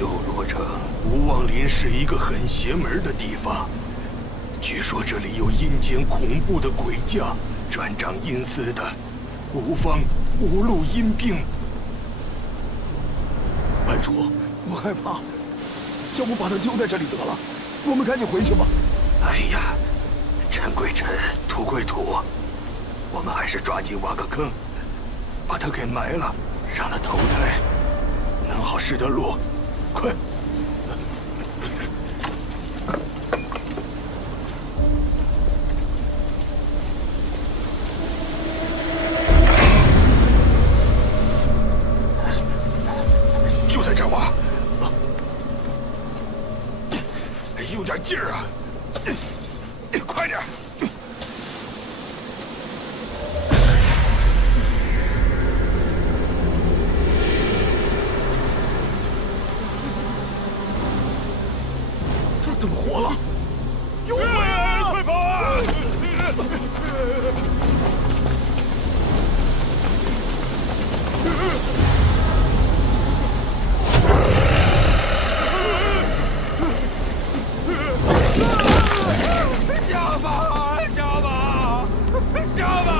修罗城无望林是一个很邪门的地方，据说这里有阴间恐怖的鬼将，专掌阴司的，无方无路阴兵。班主，我害怕，要不把他丢在这里得了？我们赶紧回去吧。哎呀，尘归尘，土归土，我们还是抓紧挖个坑，把他给埋了，让他投胎，能好识得路。快！就在这挖，有点劲儿啊！快点！这怎么活了？有鬼！快跑啊！下吧，下吧，下吧！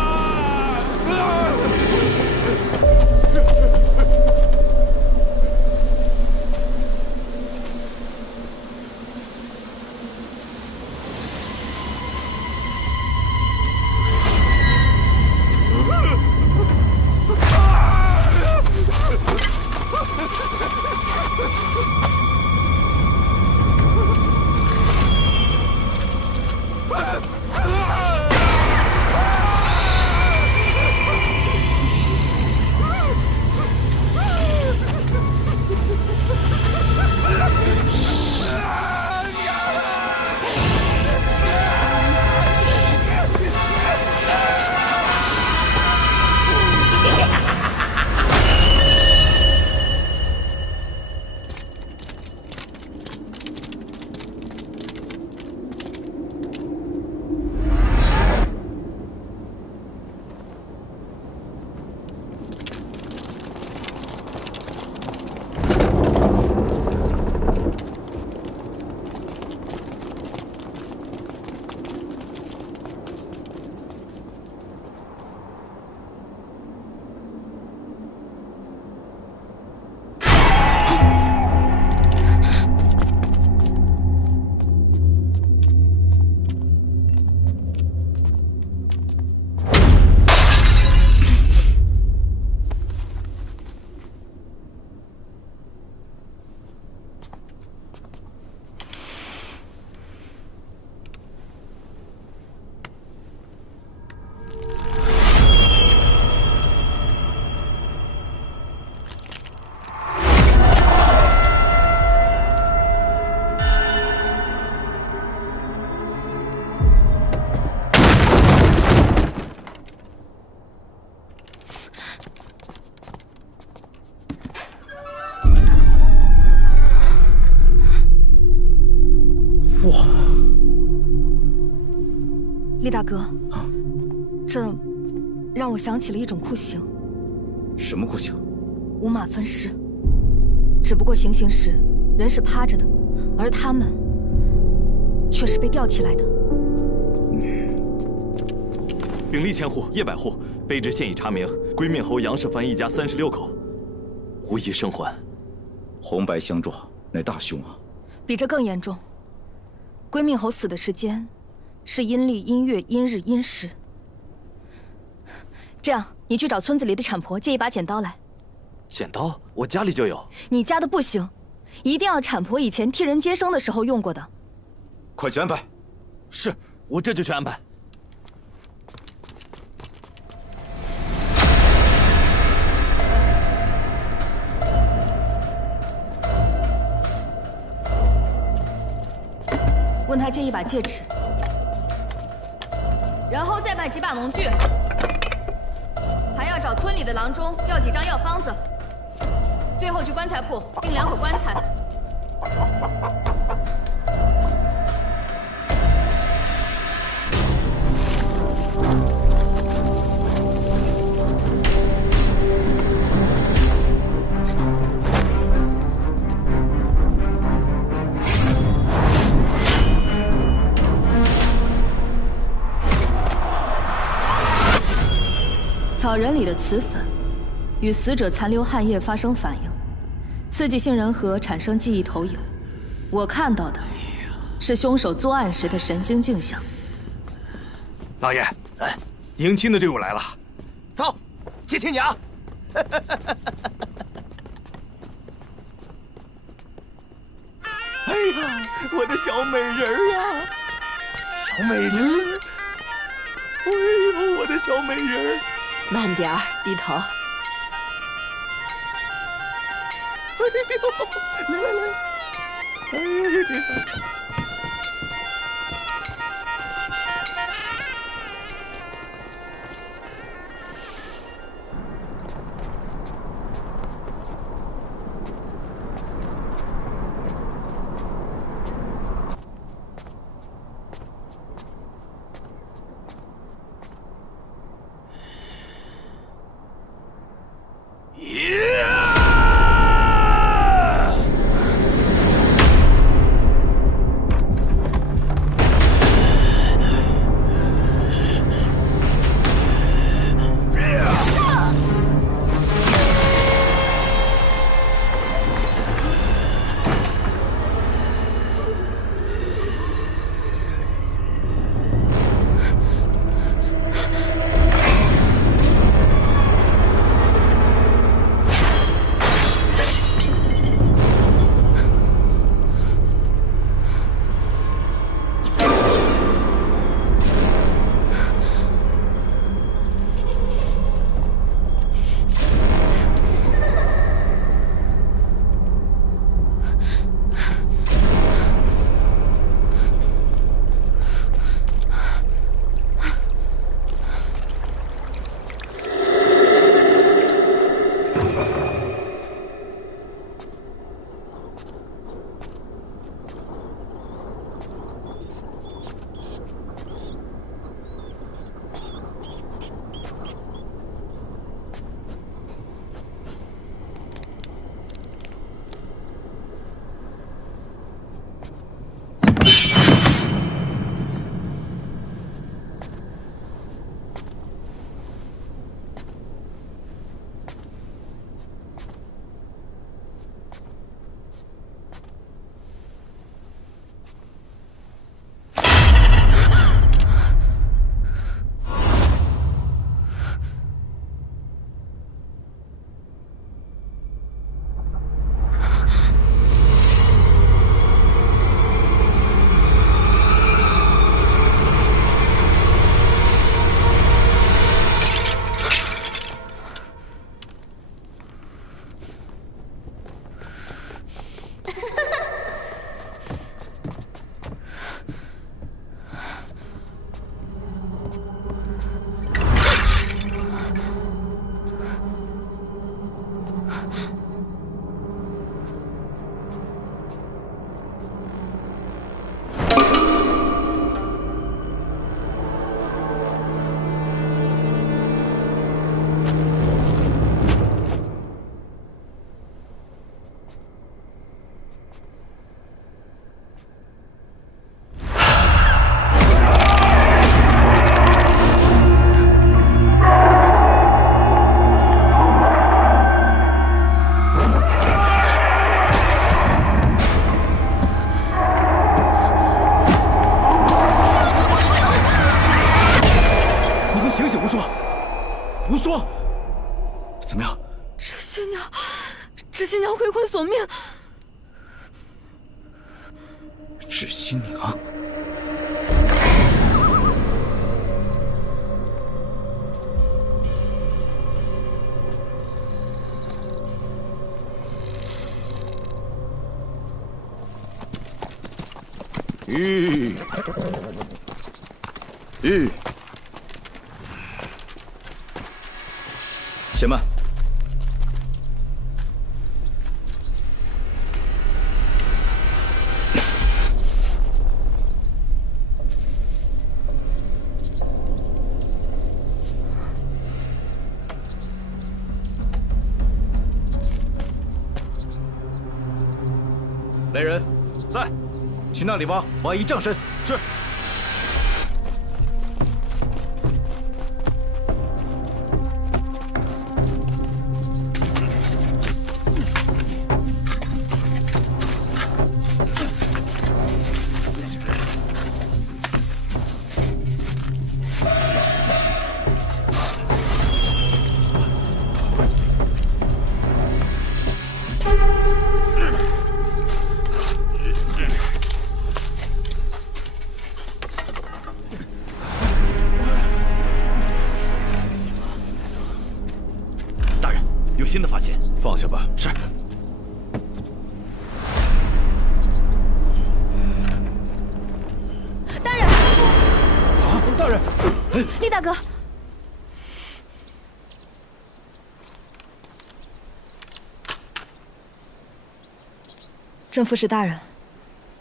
厉大哥，这让我想起了一种酷刑。什么酷刑？五马分尸。只不过行刑时人是趴着的，而他们却是被吊起来的。秉吏千户，叶百户，卑职现已查明，归命侯杨世蕃一家36口，无一生还。红白相撞，乃大凶啊！比这更严重。归命侯死的时间是阴历、阴月、阴日、阴时。这样，你去找村子里的产婆借一把剪刀来。剪刀？我家里就有。你家的不行，一定要产婆以前替人接生的时候用过的。快去安排。是，我这就去安排。问他借一把戒指，然后再买几把农具，还要找村里的郎中要几张药方子，最后去棺材铺订2口棺材。草人里的磁粉与死者残留汗液发生反应，刺激杏仁核产生记忆投影。我看到的是凶手作案时的神经镜像。老爷，迎亲的队伍来了，走，接亲娘。哎呀，我的小美人儿啊，小美人儿！哎呦，我的小美人儿！慢点儿，低头。哎呦，来来来，哎呀！无双，怎么样？知新娘回魂索命。知新娘。 且慢！来人，在，去那里挖一丈深。是。 来大人，有新的发现。放下吧。是。大人！啊，大人！厉大哥，正副使大人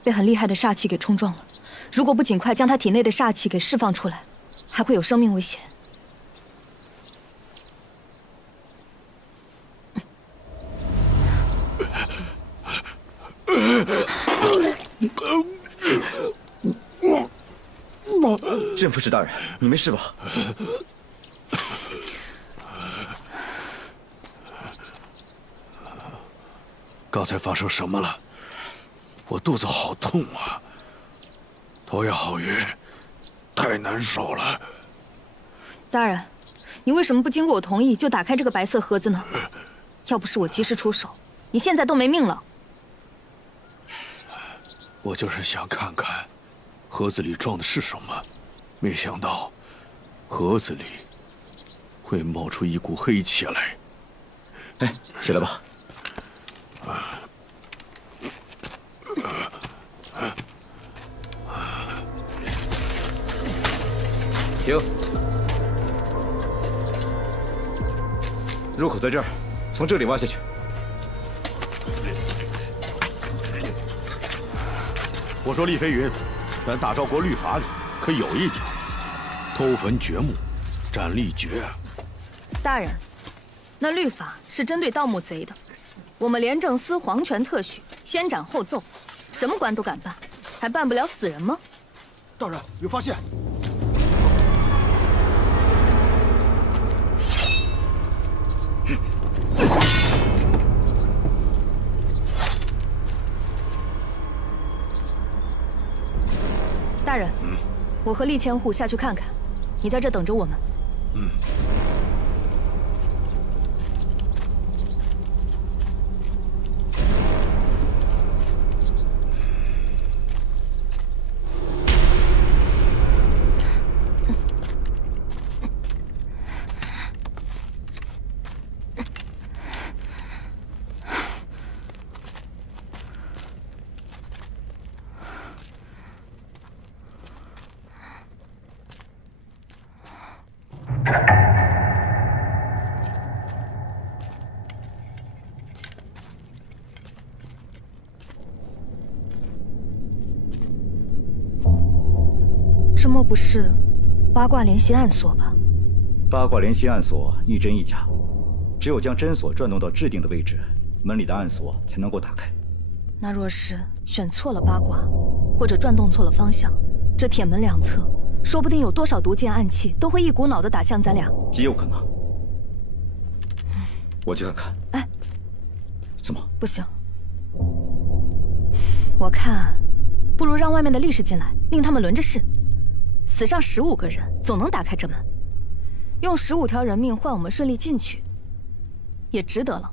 被很厉害的煞气给冲撞了，如果不尽快将他体内的煞气给释放出来，还会有生命危险。镇副使大人，你没事吧？刚才发生什么了？我肚子好痛啊！头也好晕，太难受了。大人，你为什么不经过我同意就打开这个白色盒子呢？要不是我及时出手，你现在都没命了。我就是想看看盒子里装的是什么，没想到盒子里会冒出一股黑气来。哎，起来吧。停。入口在这儿，从这里挖下去。我说厉飞云，咱大赵国律法里可有一条，偷坟掘墓，斩立决。大人，那律法是针对盗墓贼的，我们廉政司皇权特许，先斩后奏，什么官都敢办，还办不了死人吗？大人有发现。大人，我和厉千户下去看看，你在这等着我们。这莫不是八卦联系暗锁吧？八卦联系暗锁一真一假，只有将真锁转动到制定的位置，门里的暗锁才能够打开。那若是选错了八卦，或者转动错了方向，这铁门两侧说不定有多少毒箭暗器都会一股脑的打向咱俩。极有可能。我去看看。哎，怎么？不行，我看不如让外面的力士进来，令他们轮着试。死上15个人，总能打开这门。用15条人命换我们顺利进去，也值得了。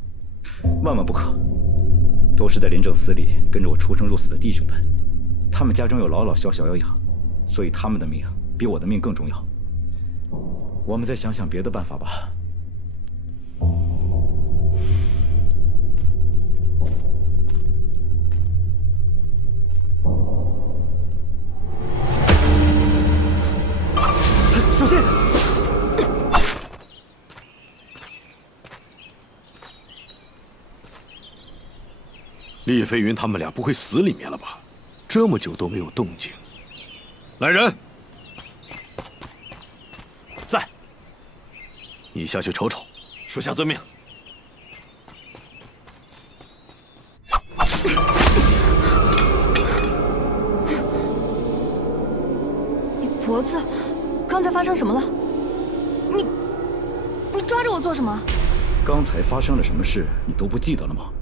万万不可！都是在廉政司里跟着我出生入死的弟兄们，他们家中有老老小小要养，所以他们的命比我的命更重要。我们再想想别的办法吧。小心！厉飞云他们俩不会死里面了吧？这么久都没有动静。来人，在。你下去瞅瞅。属下遵命。你脖子，刚才发生什么了？你抓着我做什么？刚才发生了什么事，你都不记得了吗？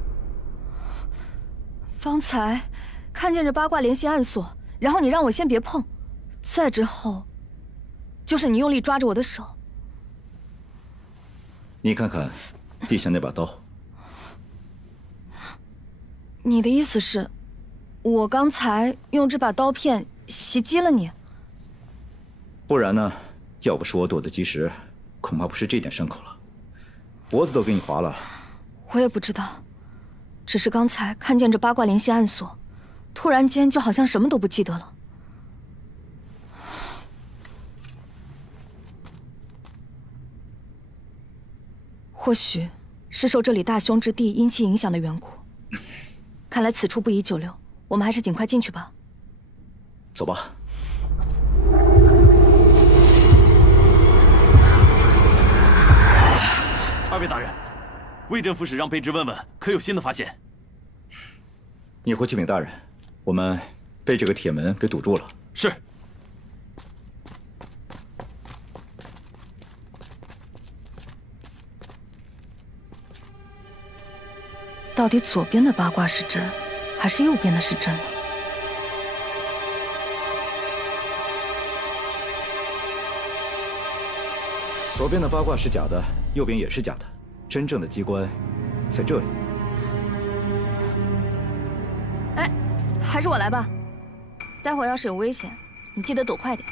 方才看见这八卦联系暗锁，然后你让我先别碰，再之后，就是你用力抓着我的手。你看看地下那把刀。你的意思是，我刚才用这把刀片袭击了你？不然呢？要不是我躲得及时，恐怕不是这点伤口了，脖子都给你划了。我也不知道，只是刚才看见这八卦联系暗锁，突然间就好像什么都不记得了。或许是受这里大凶之地阴气影响的缘故。看来此处不宜久留，我们还是尽快进去吧。走吧。二位大人，魏镇副使让卑职问问，可有新的发现？你回去禀大人，我们被这个铁门给堵住了。是。到底左边的八卦是真，还是右边的是真呢？左边的八卦是假的，右边也是假的，真正的机关在这里。哎，还是我来吧。待会儿要是有危险，你记得躲快点。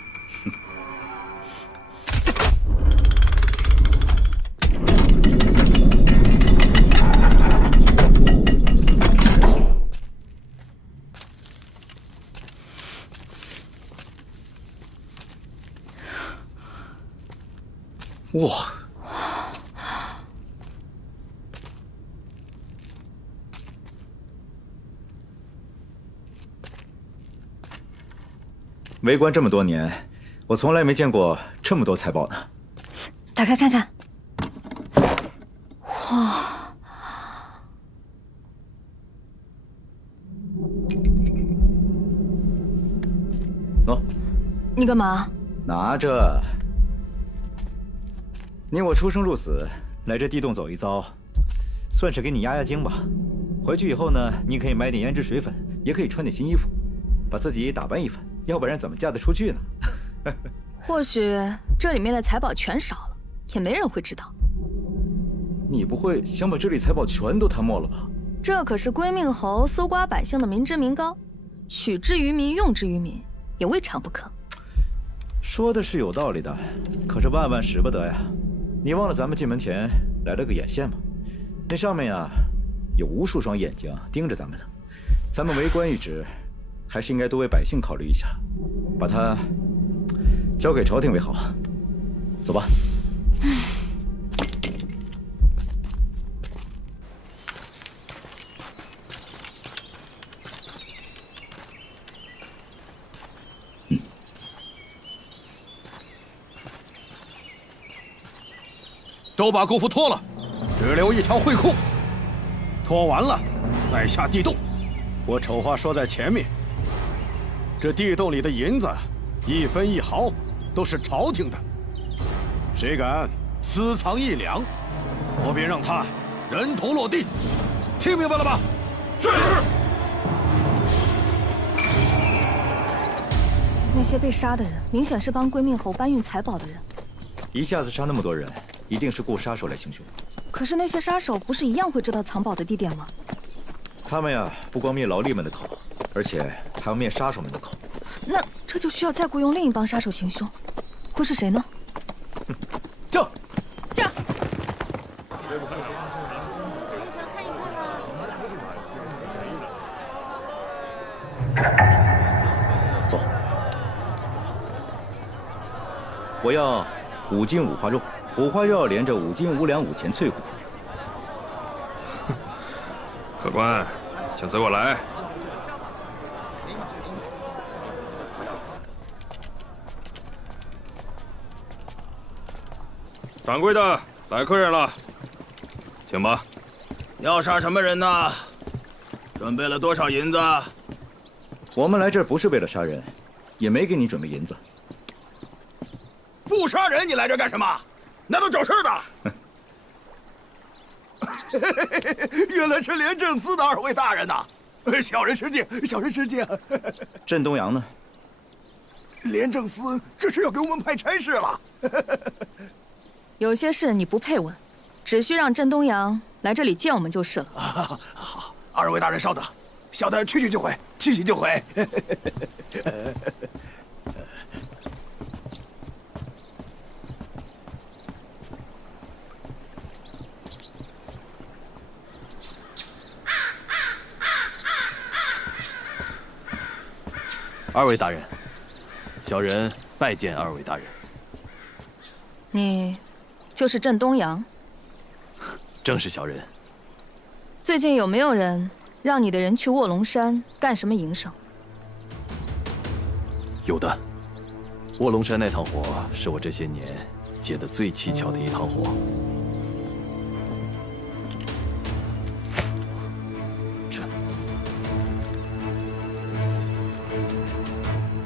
哇！为官这么多年，我从来没见过这么多财宝呢。打开看看。哇！喏，你干嘛？拿着。你我出生入死，来这地洞走一遭，算是给你压压惊吧。回去以后呢，你可以买点胭脂水粉，也可以穿点新衣服，把自己打扮一番，要不然怎么嫁得出去呢？或许这里面的财宝全少了，也没人会知道。你不会想把这里财宝全都贪没了吧？这可是归命侯搜刮百姓的民脂民膏，取之于民，用之于民，也未尝不可。说的是有道理的，可是万万使不得呀。你忘了咱们进门前来了个眼线吗？那上面呀，有无数双眼睛盯着咱们呢。咱们为官一职，还是应该多为百姓考虑一下，把它交给朝廷为好。走吧。都把姑父脱了，只留一条会裤。脱完了，再下地洞。我丑话说在前面，这地洞里的银子，一分一毫都是朝廷的。谁敢私藏1两，我便让他人头落地。听明白了吧？是。那些被杀的人，明显是帮归命侯搬运财宝的人。一下子杀那么多人，一定是雇杀手来行凶。可是那些杀手不是一样会知道藏宝的地点吗？他们呀，不光灭劳力们的口，而且还要灭杀手们的口。那这就需要再雇佣另一帮杀手行凶，会是谁呢？驾！驾！走。我要5斤五花肉，五花肉连着5斤5两5钱脆骨。客官，请随我来。掌柜的，来客人了，请吧。要杀什么人呢？准备了多少银子？我们来这儿不是为了杀人，也没给你准备银子。不杀人，你来这干什么？难道找事的？原来是廉政司的2位大人呐！小人失敬，小人失敬。镇东阳呢？廉政司这是要给我们派差事了。有些事你不配问，只需让镇东阳来这里见我们就是了。好，二位大人稍等，小的去就回，去就回。二位大人，小人拜见二位大人。你就是镇东阳？正是小人。最近有没有人让你的人去卧龙山干什么营生？有的。卧龙山那趟活是我这些年接的最蹊跷的一趟活。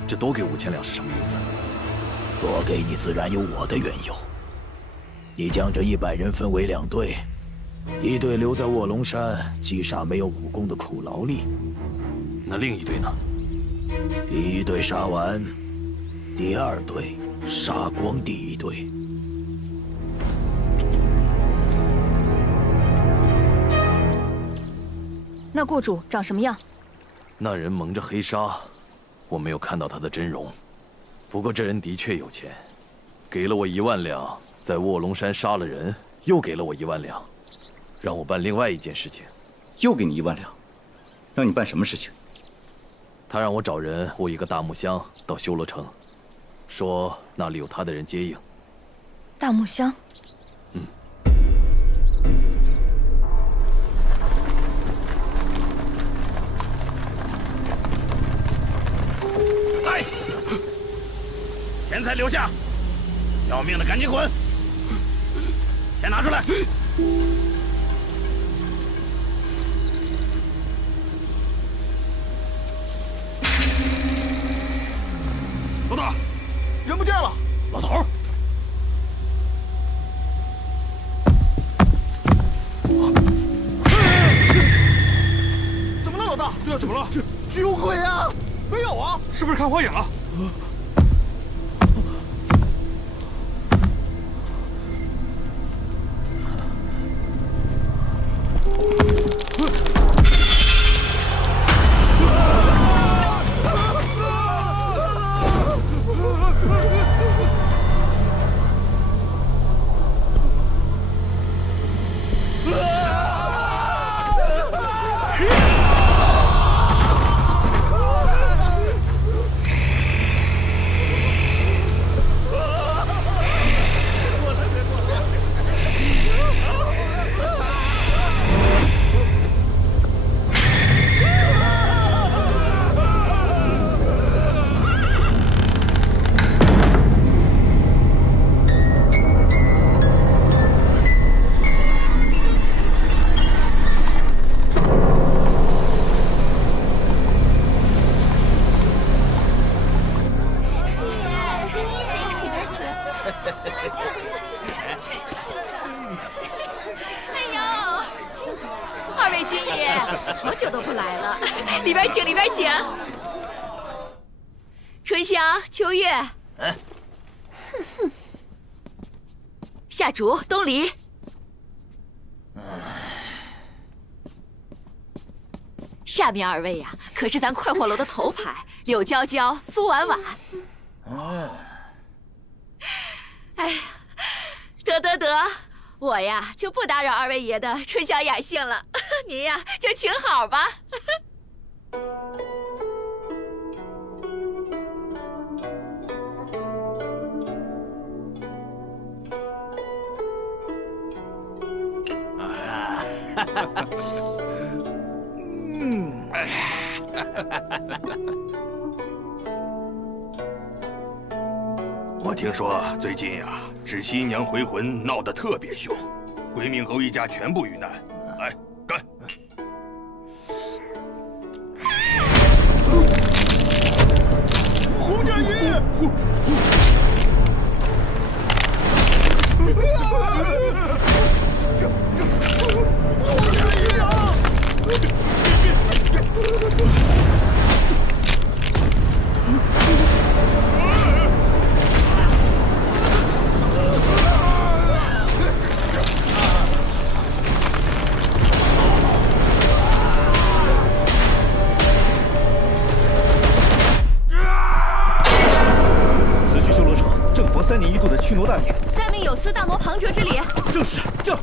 这多给5000两是什么意思？多给你自然有我的缘由。你将这100人分为2队，一队留在卧龙山击杀没有武功的苦劳力，那另一队呢？第1队杀完，第2队杀光第1队。那雇主长什么样？那人蒙着黑纱。我没有看到他的真容，不过这人的确有钱，给了我1万两，在卧龙山杀了人，又给了我1万两，让我办另外一件事情。又给你1万两，让你办什么事情？他让我找人护一个大木箱到修罗城，说那里有他的人接应。大木箱？来，钱财留下，要命的赶紧滚！钱拿出来。老大，人不见了。老头儿，怎么了，老大？对啊，怎么了？这有鬼啊！没有啊，是不是看花眼了？秋月，夏竹、东篱，下面2位呀，可是咱快活楼的头牌，柳娇娇、苏婉婉。哎呀，得，我呀就不打扰2位爷的春宵雅兴了，您呀就请好吧。我听说最近呀，是新娘回魂闹得特别凶，归命侯一家全部遇难。来，干！胡家爷！胡家爷啊！驱挪大礼。再命有司大挪旁者之礼。正是，正。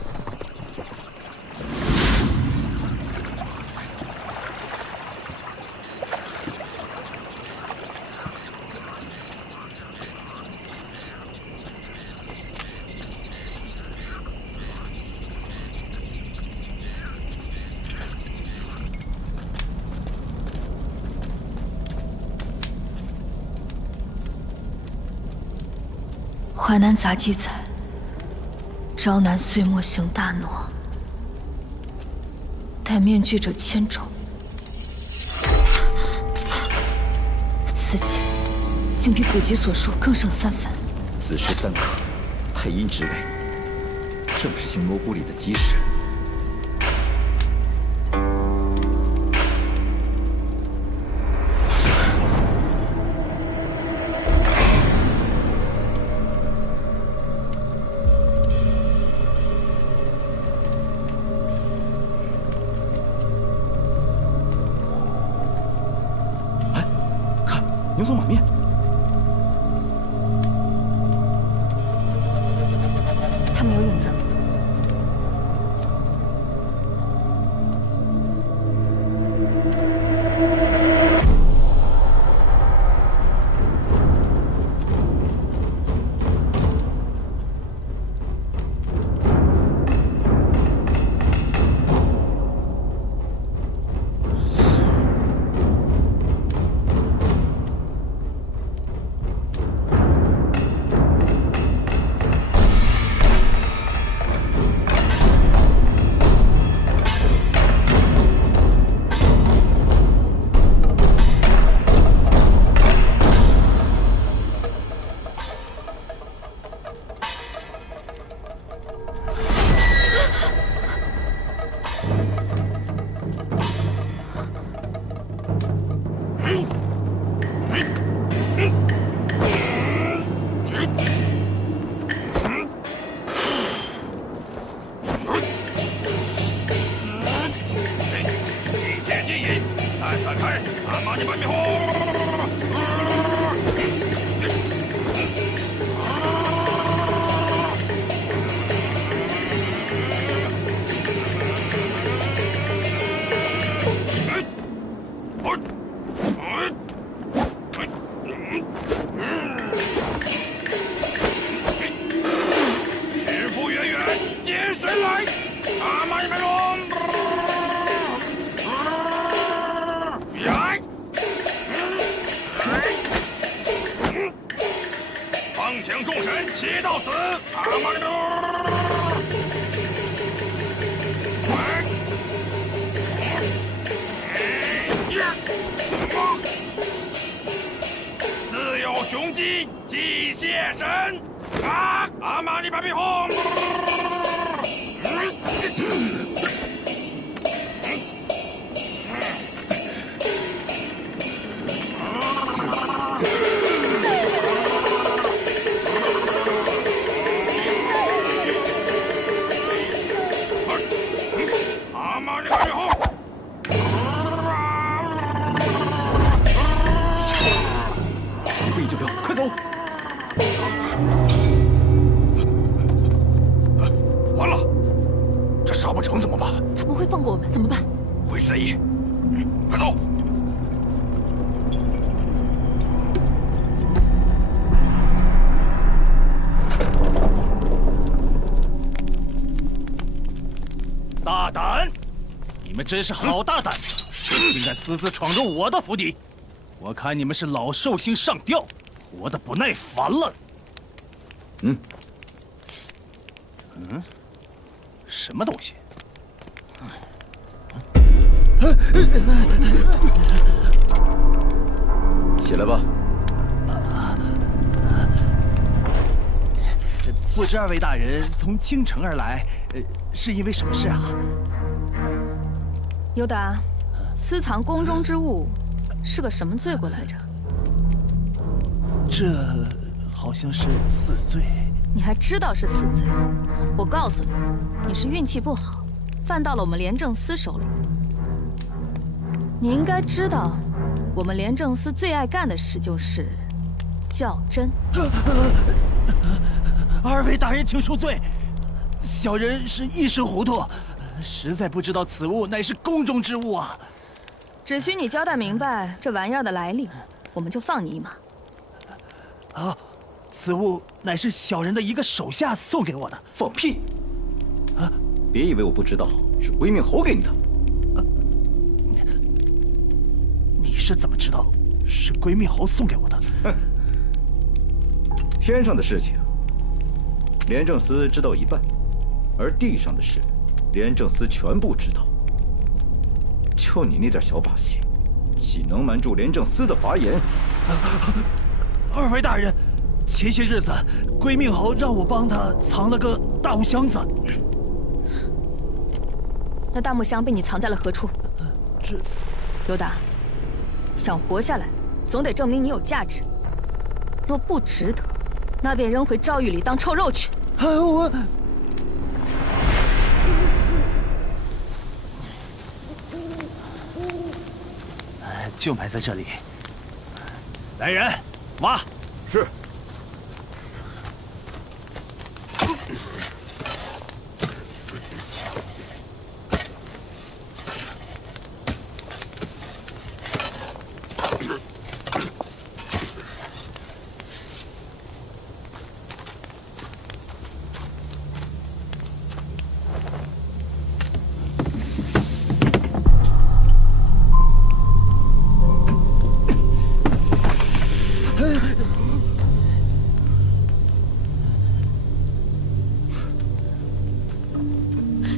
淮南杂记载，朝南岁末行大挪，戴面具者千种。此景竟比古籍所述更胜3分。子时3刻，太阴之位，正是行挪古礼的吉时。牛头马面，他们有影子。真是好大胆子，竟敢私自闯入我的府邸！我看你们是老寿星上吊，活得不耐烦了。什么东西？起来吧。不知2位大人从京城而来，是因为什么事啊？尤达，私藏宫中之物，是个什么罪过来着？这好像是4罪。你还知道是4罪？我告诉你，你是运气不好，犯到了我们廉政司手里。你应该知道，我们廉政司最爱干的事就是较真。二位大人请恕罪，小人是一时糊涂，实在不知道此物乃是宫中之物啊。只需你交代明白这玩意儿的来历，我们就放你一马。啊，此物乃是小人的一个手下送给我的。放屁！啊，别以为我不知道，是归命侯给你的。你是怎么知道是归命侯送给我的？哼，天上的事情，廉政司知道一半，而地上的事，廉政司全部知道。就你那点小把戏，岂能瞒住廉政司的法眼？二位大人，前些日子归命侯让我帮他藏了个大木箱子。那大木箱被你藏在了何处？这，刘达，想活下来，总得证明你有价值。若不值得，那便扔回诏狱里当臭肉去。我。就埋在这里。来人，挖！是。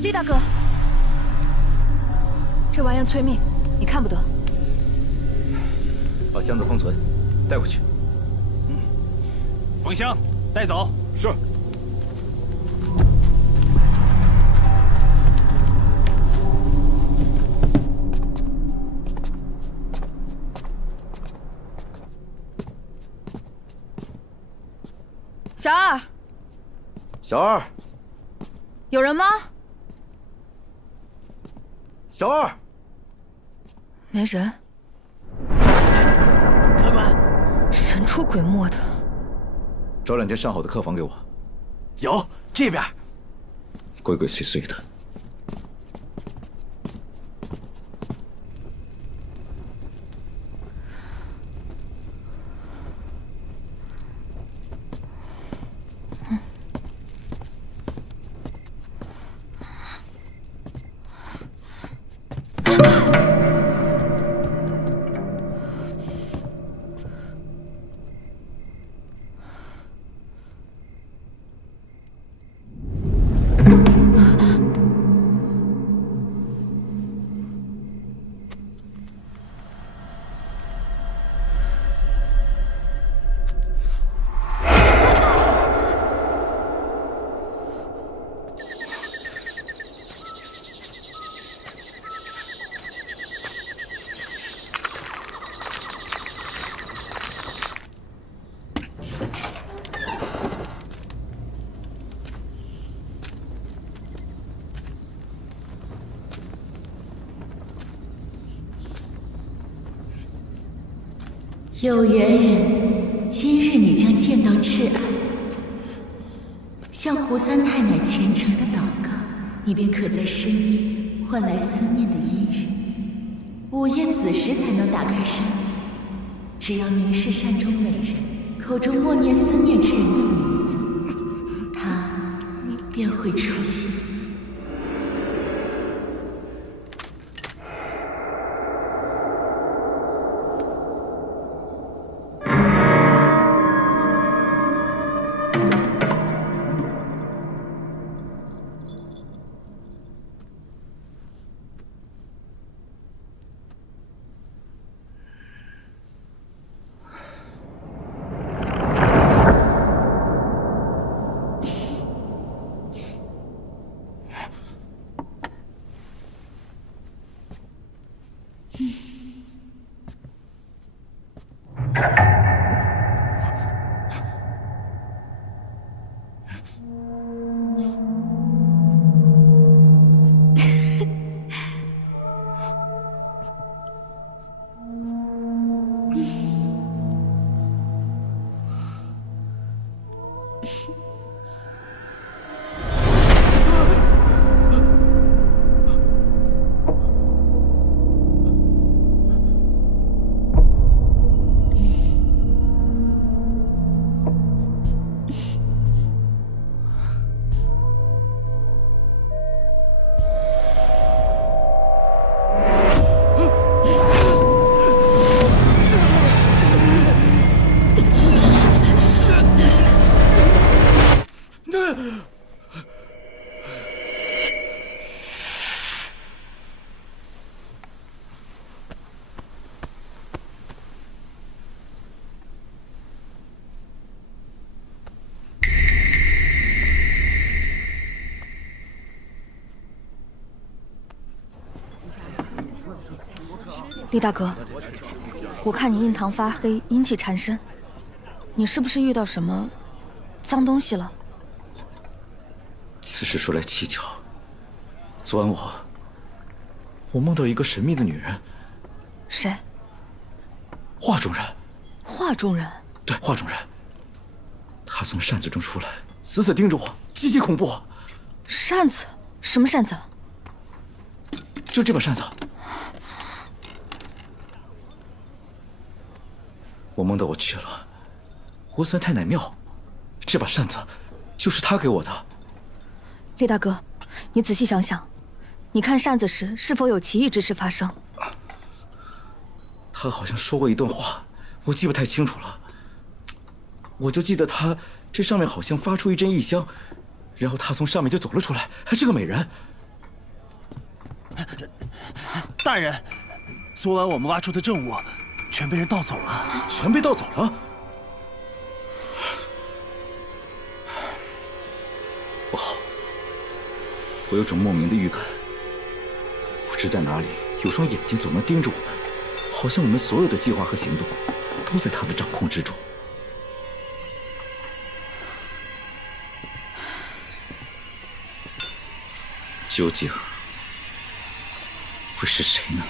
厉大哥，这玩意儿催命，你看不得。把箱子封存，带回去。封箱，带走。是。小二，小二，有人吗？小二，没人。客官，神出鬼没的。找2间上好的客房给我。有，这边。鬼鬼祟祟的。有缘人，今日你将见到挚爱。向胡三太奶虔诚的祷告，你便可在深夜换来思念的伊人。午夜子时才能打开扇子，只要凝视扇中美人，口中默念思念之人的名字，他便会出现。李大哥，我看你印堂发黑，阴气缠身，你是不是遇到什么脏东西了？此事说来蹊跷，昨晚我梦到一个神秘的女人。谁？画中人。画中人？对，画中人。她从扇子中出来，死死盯着我，极其恐怖。扇子？什么扇子？就这把扇子。我梦到我去了活酸太奶庙，这把扇子就是他给我的。李大哥，你仔细想想，你看扇子时是否有奇异之事发生？他好像说过一段话，我记不太清楚了。我就记得他这上面好像发出一阵异香，然后他从上面就走了出来，还是个美人。大人，昨晚我们挖出的证物全被人盗走了。全被盗走了？不好，我有种莫名的预感，不知在哪里有双眼睛总能盯着我们，好像我们所有的计划和行动都在他的掌控之中。究竟会是谁呢？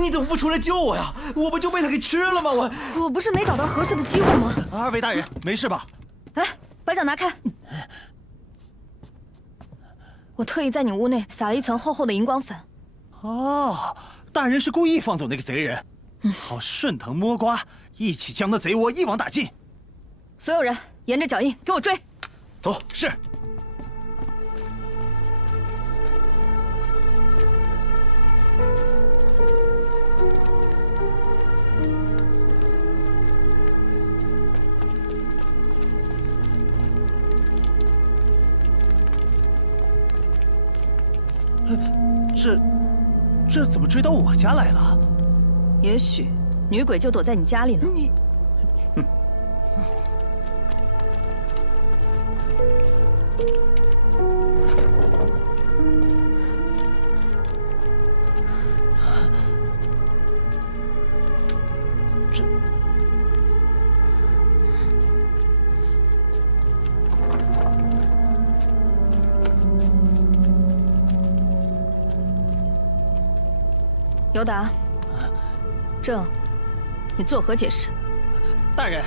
你怎么不出来救我呀？我不就被他给吃了吗？我不是没找到合适的机会吗？二位大人，没事吧？哎，把脚拿开！我特意在你屋内撒了一层厚厚的荧光粉。哦，大人是故意放走那个贼人，好顺藤摸瓜，一起将那贼窝一网打尽。所有人沿着脚印给我追！走。是。这怎么追到我家来了？也许女鬼就躲在你家里呢。你，尤达，这你作何解释？大人，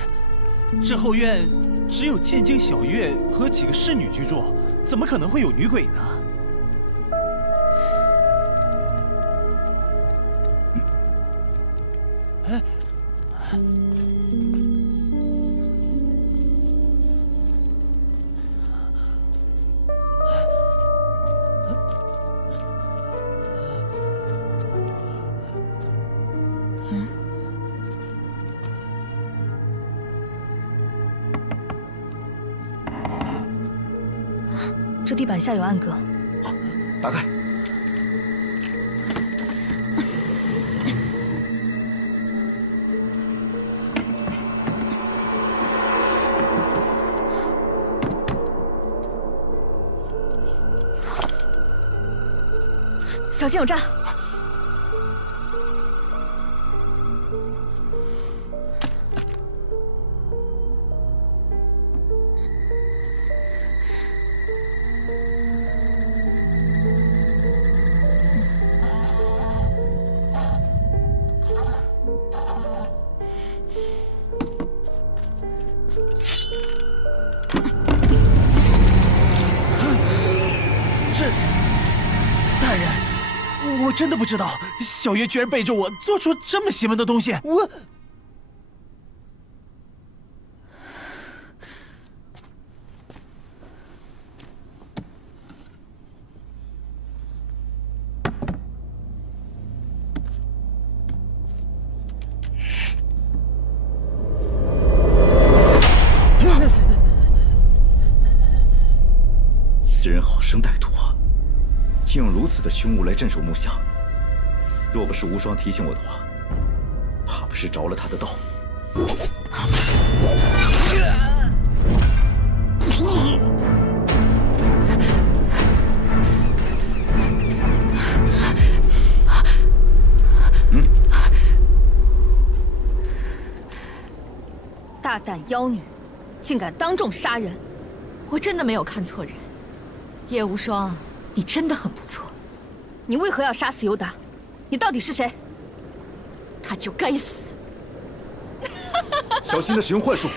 这后院只有剑京小月和几个侍女居住，怎么可能会有女鬼呢？哎，这地板下有暗格。好，打开。小心有诈！真的不知道，小月居然背着我做出这么邪门的东西。我。 此人好生歹毒啊！竟用如此的凶物来镇守木下。若不是无双提醒我的话，怕不是着了他的道。大胆妖女，竟敢当众杀人！我真的没有看错人。 叶无双，你真的很不错。你为何要杀死尤达？你到底是谁？他就该死！小心的使用幻术。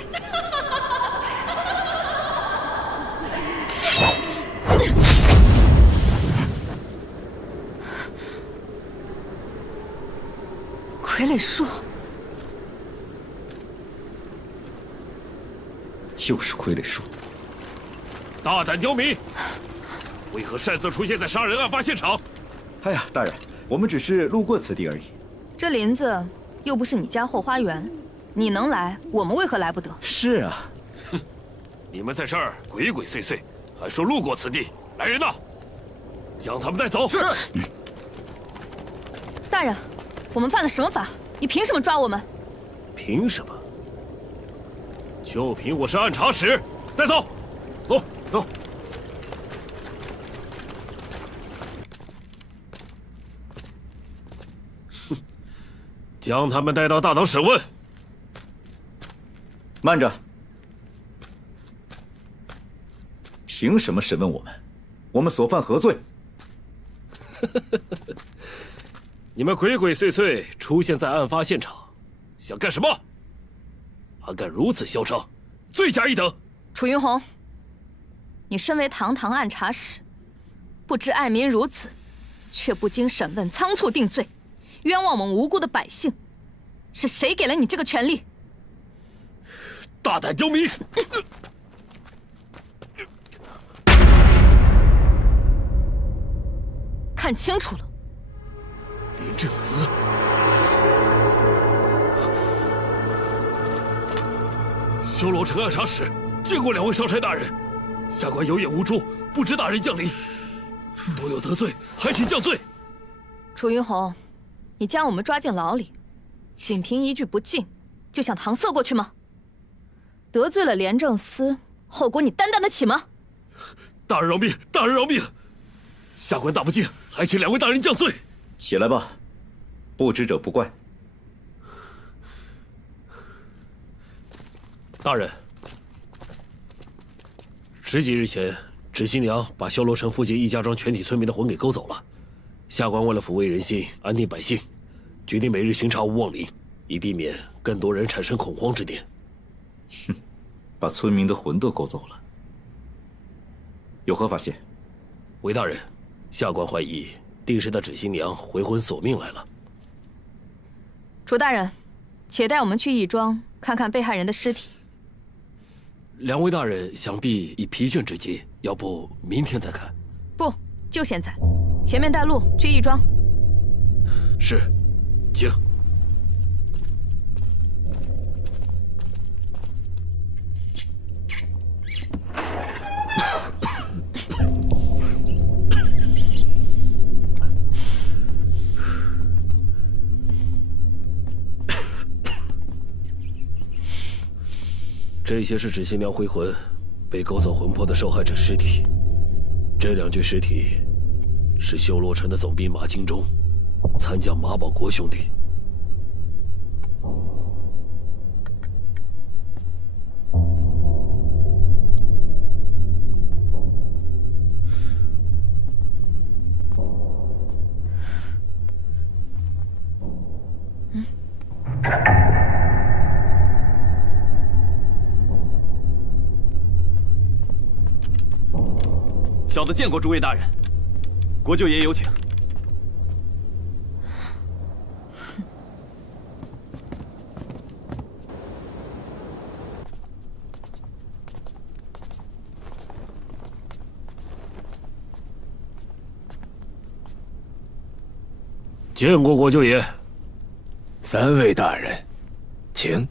傀儡术，又是傀儡术。 大胆刁民，为何擅自出现在杀人案发现场？哎呀，大人，我们只是路过此地而已。这林子又不是你家后花园，你能来，我们为何来不得？是啊，哼，你们在这儿鬼鬼祟祟，还说路过此地，来人呐，将他们带走。是。大人，我们犯了什么法？你凭什么抓我们？凭什么？就凭我是按察使，带走，走。 走，哼，将他们带到大堂审问。慢着，凭什么审问我们？我们所犯何罪？你们鬼鬼祟祟出现在案发现场，想干什么？还敢如此嚣张，罪加一等。楚云红。 你身为堂堂按察使，不知爱民如子，却不经审问仓促定罪，冤枉我们无辜的百姓，是谁给了你这个权利？大胆刁民！看清楚了，林正思，修罗城按察使见过2位上差大人。 下官有眼无珠，不知大人降临，多有得罪，还请降罪。楚云红，你将我们抓进牢里，仅凭一句不敬，就想搪塞过去吗？得罪了廉政司，后果你担当得起吗？大人饶命！大人饶命！下官大不敬，还请2位大人降罪。起来吧，不知者不怪。大人。 10几日前，芷新娘把修罗城附近易家庄全体村民的魂给勾走了。下官为了抚慰人心、安定百姓，决定每日巡查无妄灵，以避免更多人产生恐慌之念。哼，把村民的魂都勾走了，有何发现？韦大人，下官怀疑定是那芷新娘回魂索命来了。楚大人，且带我们去义庄看看被害人的尸体。 2位大人想必已疲倦之极，要不明天再看？不，就现在。前面带路去义庄。是，请。这些是芷新娘回魂被勾走魂魄的受害者尸体。这2具尸体是修罗城的总兵马金忠、参将马保国兄弟。小的见过诸位大人，国舅爷有请。见过国舅爷。三位大人，请。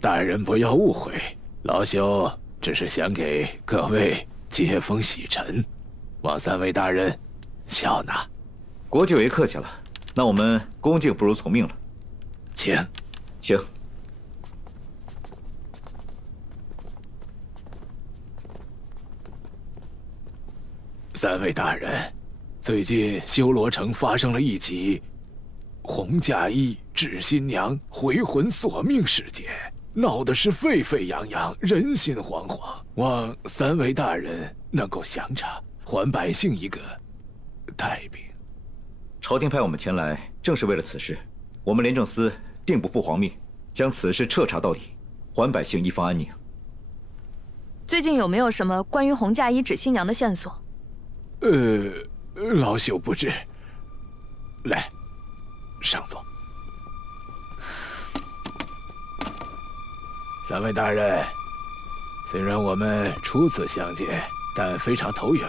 大人不要误会，老朽只是想给各位接风洗尘，望三位大人笑纳。国舅爷客气了，那我们恭敬不如从命了。请，请。三位大人，最近修罗城发生了一起红嫁衣致新娘回魂索命事件，闹得是沸沸扬扬，人心惶惶。望三位大人能够详查，还百姓一个太平。朝廷派我们前来，正是为了此事。我们廉政司定不负皇命，将此事彻查到底，还百姓一方安宁。最近有没有什么关于红嫁衣指新娘的线索？老朽不知。来，上座。三位大人，虽然我们初次相见，但非常投缘。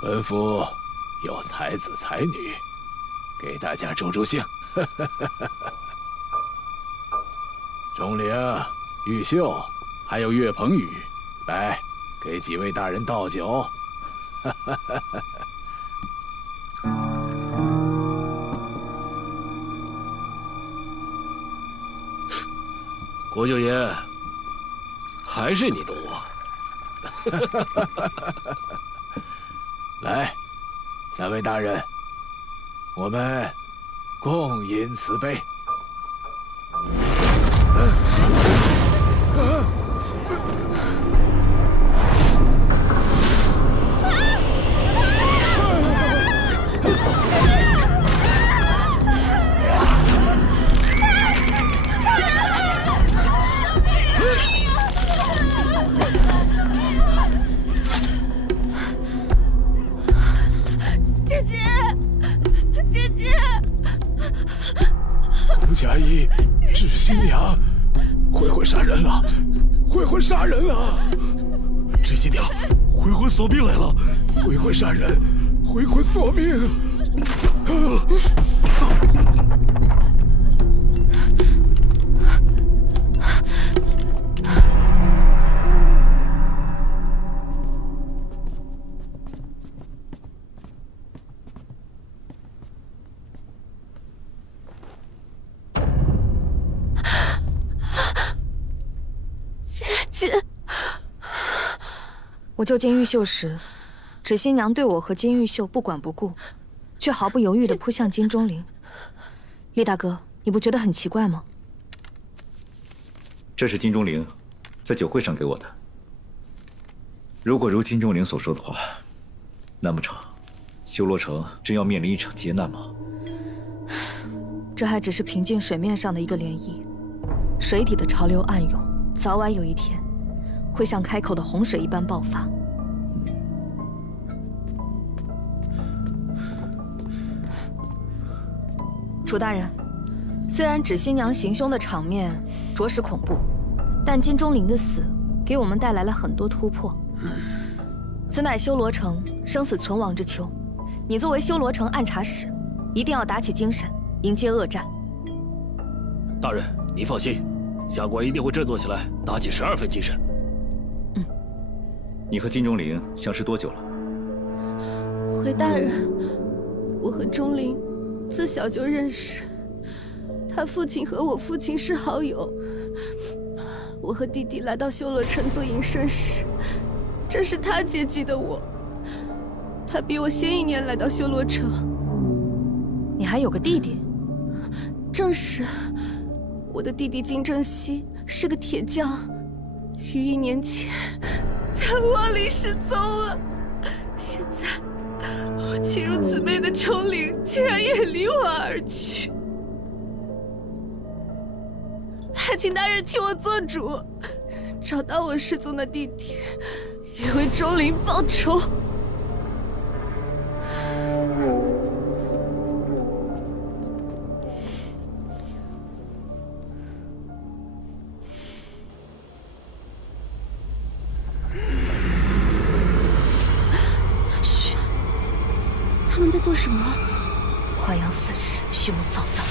本府有才子才女，给大家助助兴。钟灵、玉秀，还有岳鹏宇，来，给几位大人倒酒。国舅爷，还是你懂我。来，三位大人，我们共饮此杯。嫁衣致新娘，回魂杀人了！回魂杀人了！致新娘，回魂索命来了！回魂杀人，回魂索命！走。我救金玉秀时，芷新娘对我和金玉秀不管不顾，却毫不犹豫地扑向金钟灵。厉大哥，你不觉得很奇怪吗？这是金钟灵在酒会上给我的。如果如金钟灵所说的话，难不成修罗城真要面临一场劫难吗？这还只是平静水面上的一个涟漪，水底的潮流暗涌，早晚有一天会像开口的洪水一般爆发。楚大人，虽然芷新娘行凶的场面着实恐怖，但金钟灵的死给我们带来了很多突破。此乃修罗城生死存亡之秋，你作为修罗城暗察使，一定要打起精神，迎接恶战。大人，您放心，下官一定会振作起来，打起12分精神。你和金钟灵相识多久了？回大人，我和钟灵自小就认识，他父亲和我父亲是好友。我和弟弟来到修罗城做营生时，正是他接济的我。他比我先1年来到修罗城。你还有个弟弟？正是，我的弟弟金正熙是个铁匠，于1年前在窝里失踪了。现在我弃如此辈的钟灵竟然也离我而去，还请大人替我做主，找到我失踪的弟弟，也为钟灵报仇。们在做什么？华阳死士，蓄谋造反。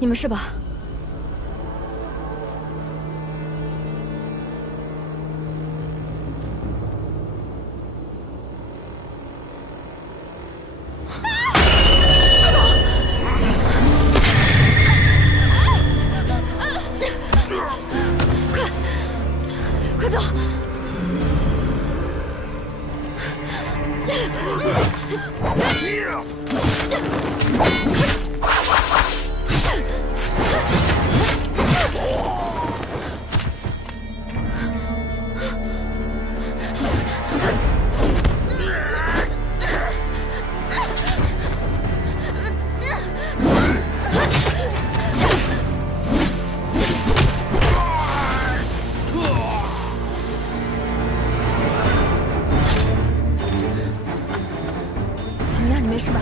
你们是吧？快走！怎么样？你没事吧？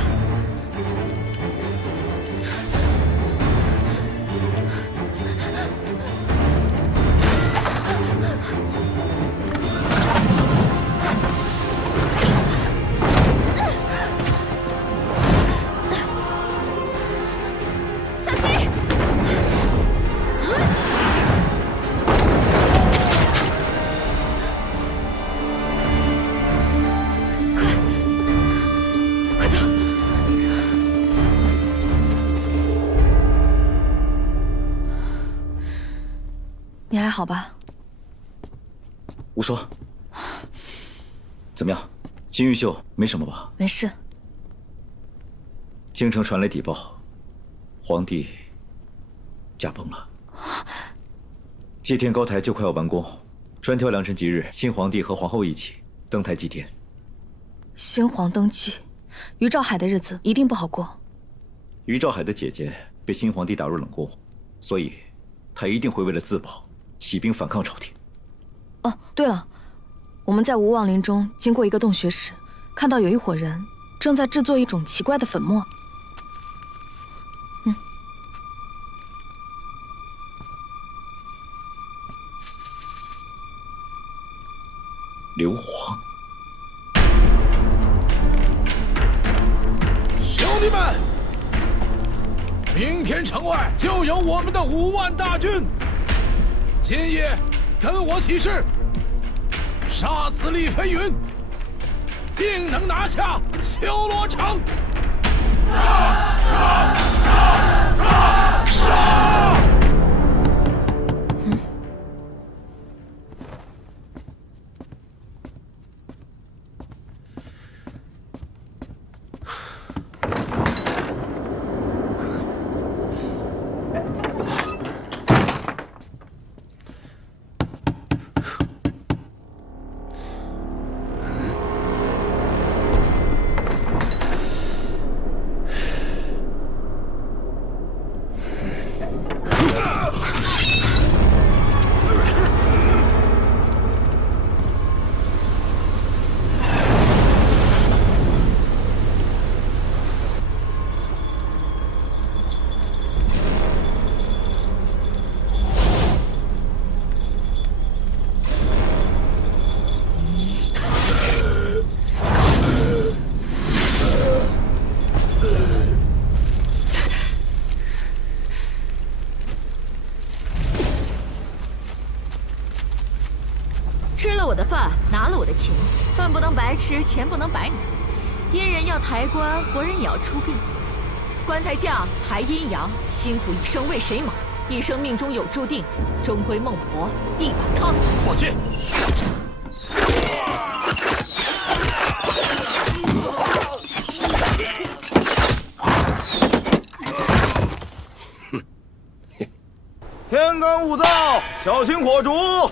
小心！快走！你还好吧？无说。怎么样，金玉秀没什么吧？没事。京城传来邸报，皇帝驾崩了。祭天高台就快要完工，专挑良辰吉日，新皇帝和皇后一起登台祭天。新皇登基，于兆海的日子一定不好过。于兆海的姐姐被新皇帝打入冷宫，所以他一定会为了自保，起兵反抗朝廷。哦，对了，我们在无望林中经过一个洞穴时，看到有一伙人正在制作一种奇怪的粉末。硫磺。兄弟们，明天城外就有我们的5万大军。今夜跟我起誓，杀死厉飞云，定能拿下修罗城。杀！吃了我的饭，拿了我的钱，饭不能白吃，钱不能白拿。阉人要抬棺，活人也要出殡。棺材匠抬阴阳，辛苦一生为谁忙？一生命中有注定，终归孟婆一碗汤。放弃！天干物燥，小心火烛。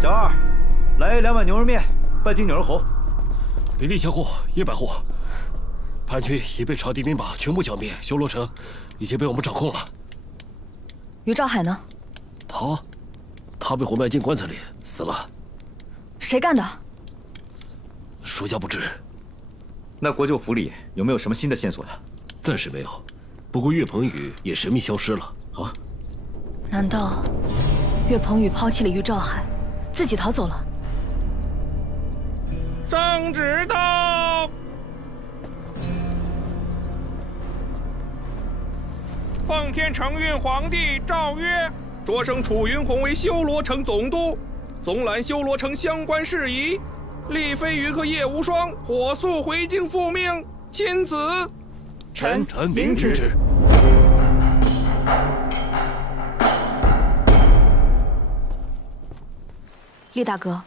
小二，来2碗牛肉面，半斤牛肉喉。比例千户，100户。叛军已被朝敌兵马全部剿灭，修罗城已经被我们掌控了。于兆海呢？他被活埋进棺材里死了。谁干的？属下不知。那国舅府里有没有什么新的线索呀？暂时没有，不过岳鹏宇也神秘消失了。啊？难道岳鹏宇抛弃了于兆海，自己逃走了？圣旨到！奉天承运皇帝诏曰：擢升楚云鸿为修罗城总督，总揽修罗城相关事宜。丽飞云和叶无双火速回京复命，钦此。臣明旨。厉大哥，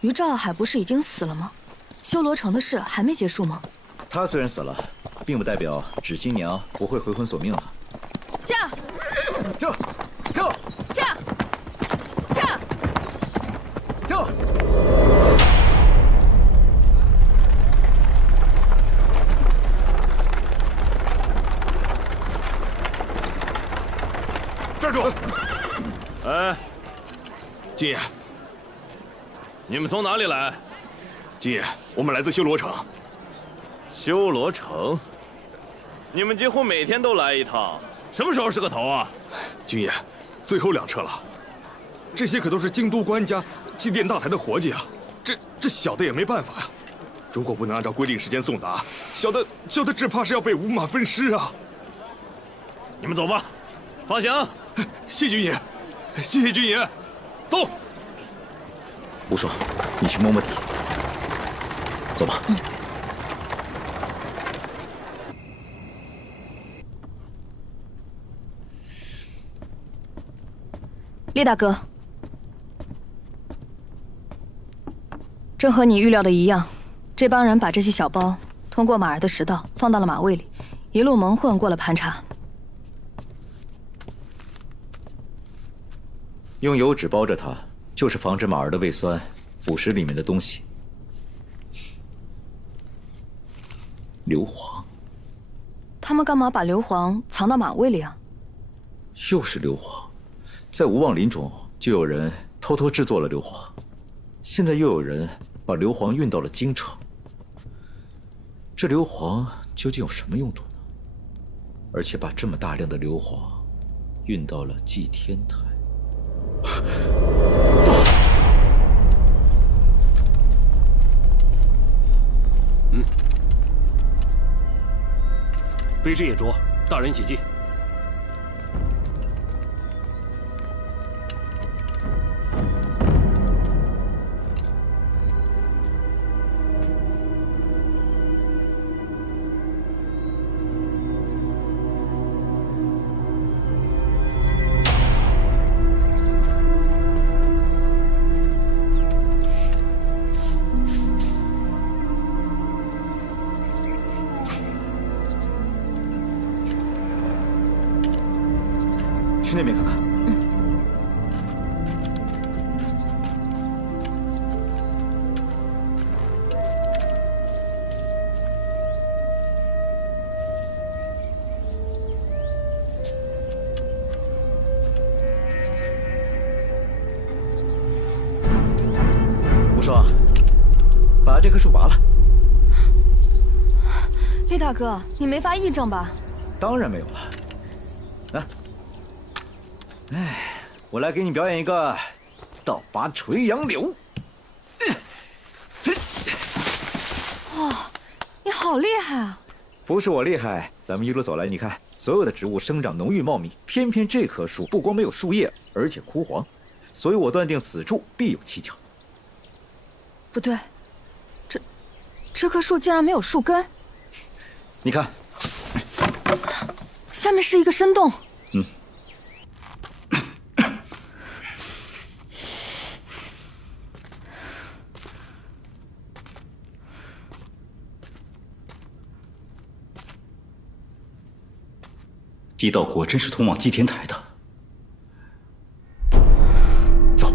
于兆海不是已经死了吗？修罗城的事还没结束吗？他虽然死了，并不代表芷新娘不会回魂索命了。驾！驾！站住！哎，军爷，你们从哪里来？军爷，我们来自修罗城。修罗城？你们几乎每天都来一趟，什么时候是个头啊？军爷，最后2车了，这些可都是京都官家祭奠大台的活计啊！这小的也没办法呀。如果不能按照规定时间送达，小的只怕是要被五马分尸啊！你们走吧，放行。谢军爷，谢谢军爷，走。无双，你去摸摸底。走吧。厉大哥，正和你预料的一样，这帮人把这些小包通过马儿的食道放到了马胃里，一路蒙混过了盘查。用油纸包着它，就是防止马儿的胃酸腐蚀里面的东西。硫磺，他们干嘛把硫磺藏到马胃里啊？又是硫磺，在无望林中就有人偷偷制作了硫磺，现在又有人把硫磺运到了京城。这硫磺究竟有什么用途呢？而且把这么大量的硫磺运到了祭天台。卑职也着，大人请进。去那边看看。无双，把这棵树拔了。厉大哥，你没发癔症吧？当然没有了。来。哎，我来给你表演一个倒拔垂杨柳。哇，你好厉害啊！不是我厉害，咱们一路走来，你看，所有的植物生长浓郁茂密，偏偏这棵树不光没有树叶，而且枯黄，所以我断定此处必有蹊跷。不对，这棵树竟然没有树根。你看，下面是一个深洞。地道果真是通往祭天台的。走。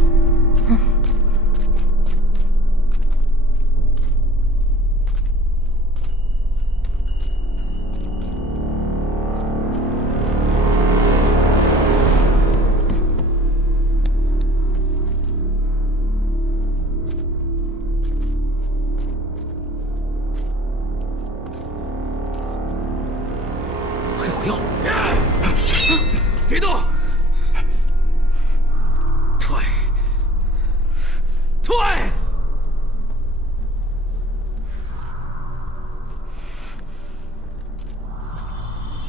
退！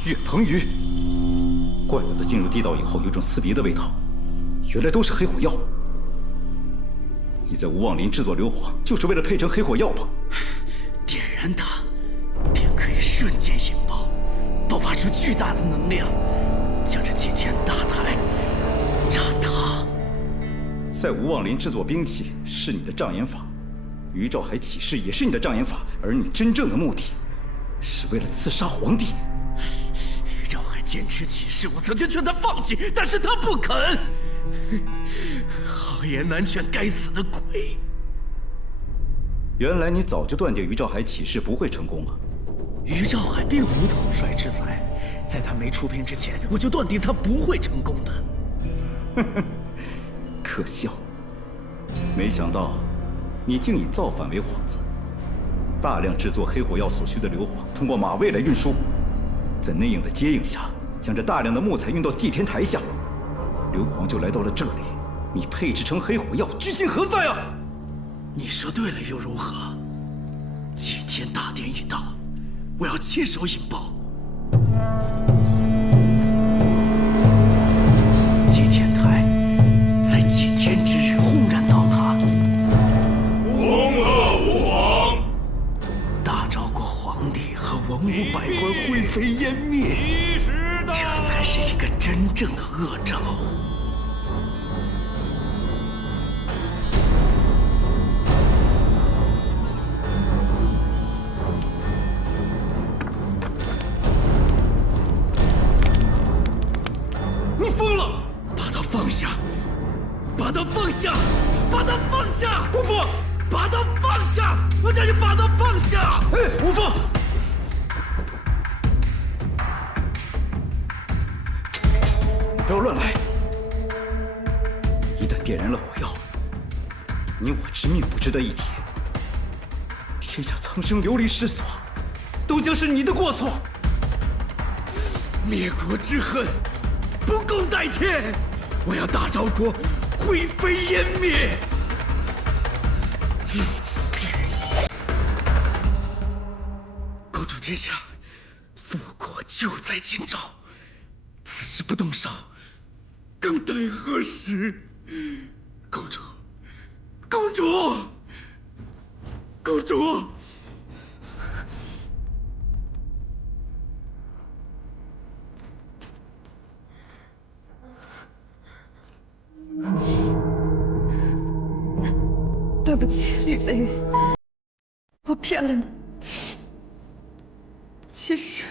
岳鹏宇，怪不得进入地道以后有种刺鼻的味道，原来都是黑火药。你在无妄林制作硫磺，就是为了配成黑火药吧？点燃它，便可以瞬间引爆，爆发出巨大的能量，将这祭天大台炸塌。在无妄林制作兵器是你的障眼法，于兆海起事也是你的障眼法，而你真正的目的，是为了刺杀皇帝。于兆海坚持起事，我曾经劝他放弃，但是他不肯。好言难劝，该死的鬼！原来你早就断定于兆海起事不会成功啊！于兆海并无统帅之才，在他没出兵之前，我就断定他不会成功的。可笑！没想到你竟以造反为幌子，大量制作黑火药所需的硫磺，通过马卫来运输，在内应的接应下，将这大量的木材运到祭天台下，硫磺就来到了这里。你配制成黑火药，居心何在啊？你说对了又如何？祭天大典已到，我要亲手引爆。祭天台在祭天之日轰然倒塌，恭贺吾皇！大昭国皇帝和文武百官灰飞烟灭，这才是一个真正的恶兆。你疯了！把他放下！把他放下！把他放下！不放！把他放下！我叫你把他放下！哎，不放！不要乱来！一旦点燃了火药，你我之命不值得一提。天下苍生流离失所，都将是你的过错。灭国之恨不共戴天，我要大昭国灰飞烟灭！公主殿下，复国就在今朝，此时不动手，更待何时？公主，公主，公主！对不起，吕飞宇，我骗了你。其实，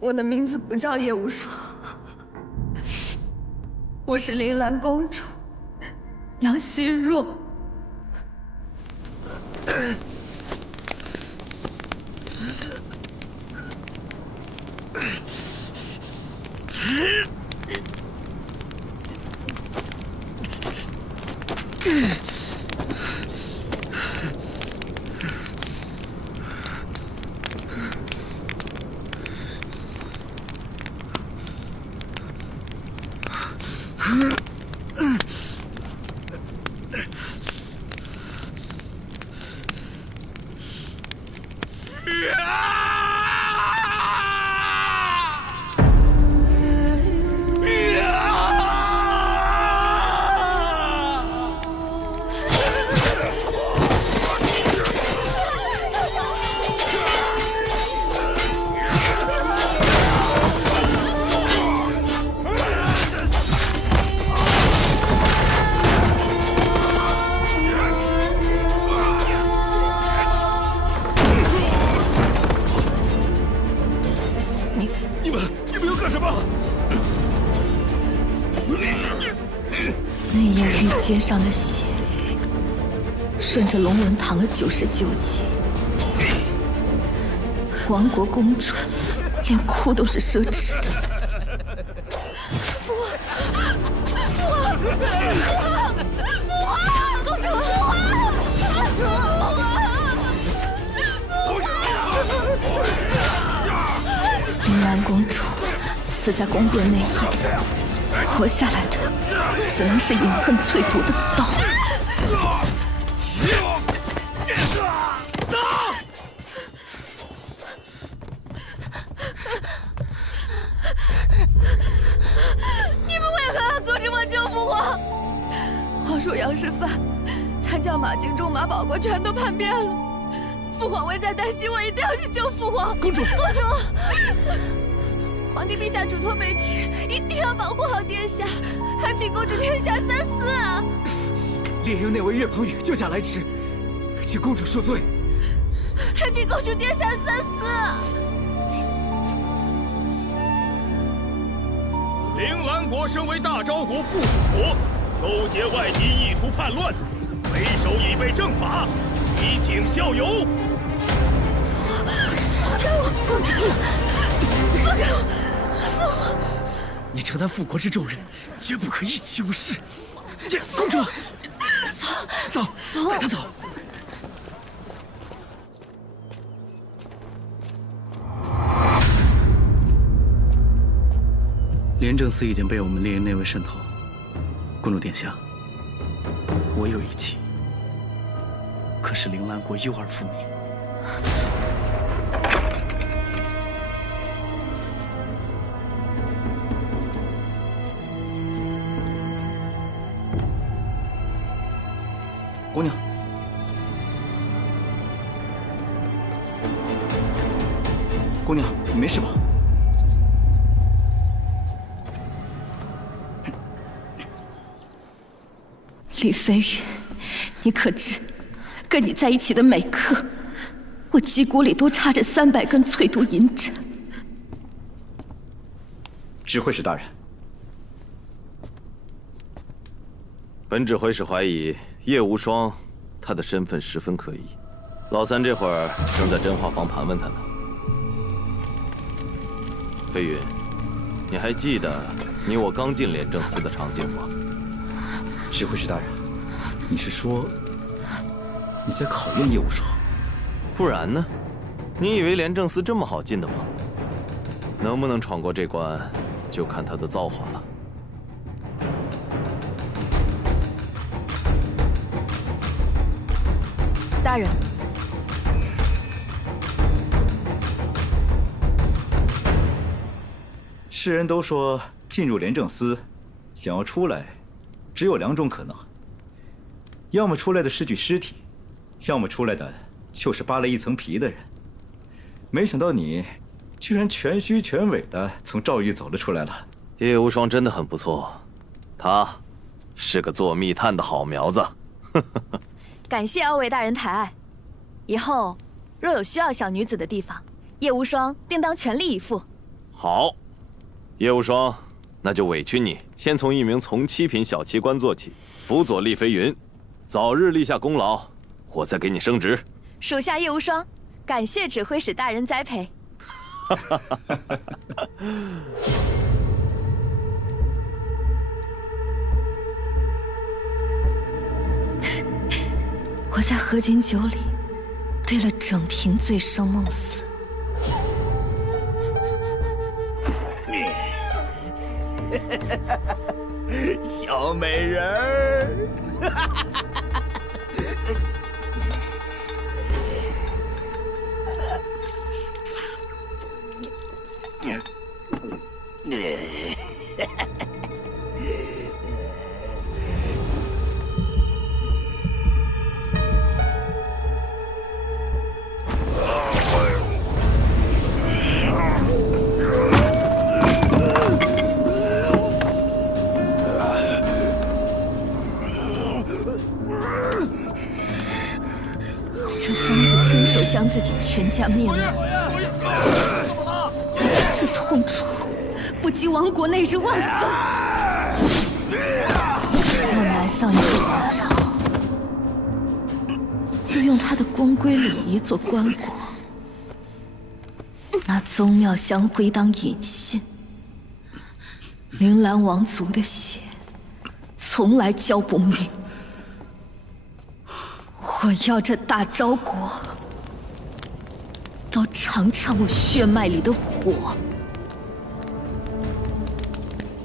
我的名字不叫叶无双，我是铃兰公主杨希若。你们要干什么？那叶玉肩上的血，顺着龙纹淌了99级。亡国公主连哭都是奢侈的。父皇，公主，铃兰公主死在宫殿内翼，活下来的只能是饮恨淬毒的刀。术、杨师范、参将马敬忠、马保国全都叛变了。父皇危在旦夕，我一定要去救父皇。公主，公主，皇帝陛下嘱托卑职，一定要保护好殿下，还请公主殿下三思啊！列营那位岳鹏宇救驾来迟，请公主恕罪。还请公主殿下三思啊！铃兰国身为大昭国附属国，勾结外敌，意图叛乱，为首已被正法，以儆效尤。放开我，公主！放开我！父皇，你承担复国之重任，绝不可意气用事。公主，走，带他走。廉政司已经被我们猎营内卫渗透，公主殿下，我有一计，可使铃兰国忧而复明。姑娘，姑娘，你没事吧？李飞宇，你可知，跟你在一起的每刻，我脊骨里都插着300根淬毒银针。指挥使大人，本指挥使怀疑叶无双，他的身份十分可疑。老三这会儿正在真话房盘问他呢。飞云，你还记得你我刚进廉政司的场景吗？指挥使大人，你是说你在考验叶无双？不然呢？你以为廉政司这么好进的吗？能不能闯过这关，就看他的造化了。大人，世人都说进入廉政司，想要出来，只有2种可能：要么出来的是具尸体，要么出来的就是扒了一层皮的人。没想到你居然全虚全伪的从赵狱走了出来了。叶无双真的很不错，他是个做密探的好苗子。感谢2位大人抬爱，以后若有需要小女子的地方，叶无双定当全力以赴。好，叶无双，那就委屈你先从一名从7品小旗官做起，辅佐厉飞云，早日立下功劳，我再给你升职。属下叶无双，感谢指挥使大人栽培。我在合卺酒里兑了整瓶醉生梦死。小美人儿。这疯子亲手将自己全家灭门，这痛楚不及亡国那日万分。我埋葬一个王朝，就用他的宫规礼仪做棺椁，拿宗庙香灰当引信。铃兰王族的血，从来浇不灭。我要这大昭国都尝尝我血脉里的火。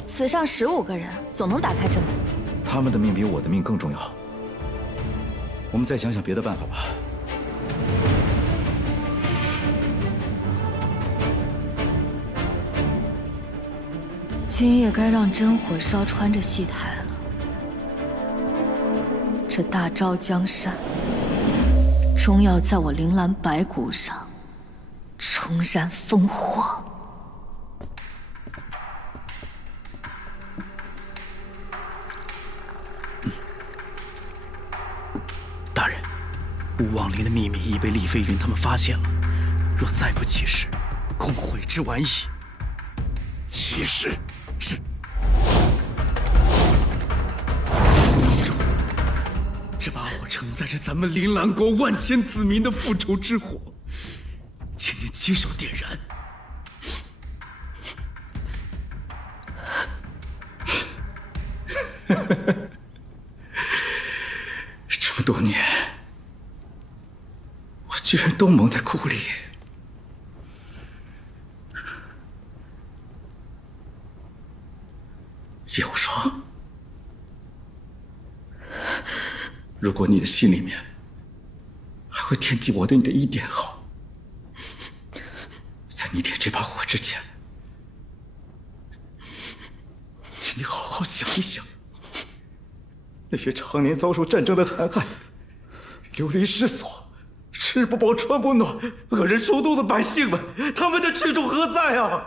死上15个人，总能打开这门。他们的命比我的命更重要。我们再想想别的办法吧。今夜该让真火烧穿这戏台了。这大昭江山，终要在我铃兰白骨上重燃烽火。大人，巫王陵的秘密已被厉飞云他们发现了，若再不起事，恐悔之晚矣。起事。是。公主，这把火承载着咱们铃兰国万千子民的复仇之火，请您亲手点燃。这么多年，我居然都蒙在鼓里。叶无双，如果你的心里面还会惦记我对你的一点好，在你点这把火之前，请你好好想一想，那些常年遭受战争的残害、流离失所、吃不饱穿不暖、恶人殊途的百姓们，他们的去处何在啊？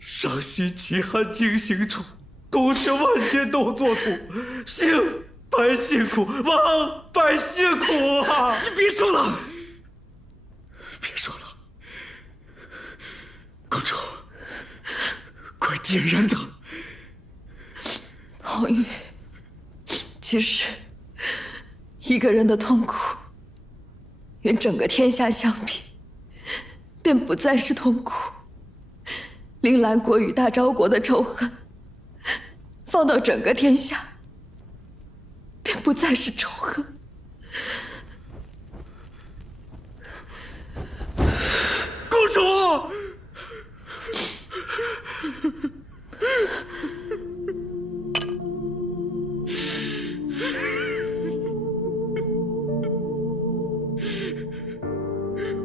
上西奇汉经行处，宫阙万千都作土，兴百姓苦，亡百姓苦啊！你别说了，别说了，公主，快点燃它！红玉，其实一个人的痛苦，与整个天下相比，便不再是痛苦。铃兰国与大昭国的仇恨，放到整个天下，便不再是仇恨。公主，